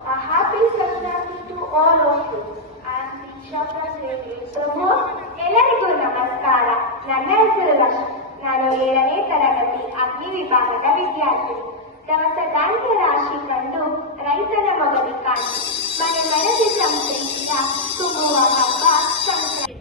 A happy Sankranti to all of you. I am Disha ಪ್ರಭು ಎಲ್ಲರಿಗೂ ನಮಸ್ಕಾರ. ನನ್ನ ಹೆಸರು ಲಕ್ಷ್ಮಿ. ನಾನು 7ನೇ ತರಗತಿ ಅಗ್ನಿ ವಿಭಾಗದ ವಿದ್ಯಾರ್ಥಿ. ದವಸ ರಾಶಿ ಕಂಡು ರೈತನ ಮೊಗದಿ ಕಾಣಿ ಮನೆ ಮನದಿ ಸಂತೈಸಿದ ತುಂಬುವ ಹಬ್ಬ Sankranti.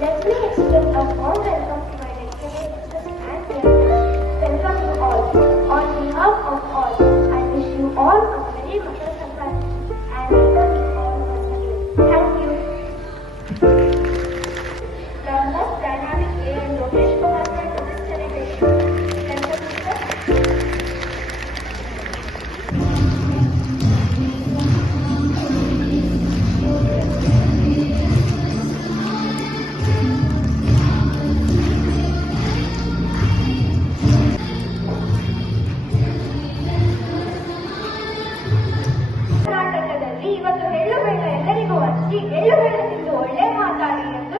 Let me extend a warm welcome to my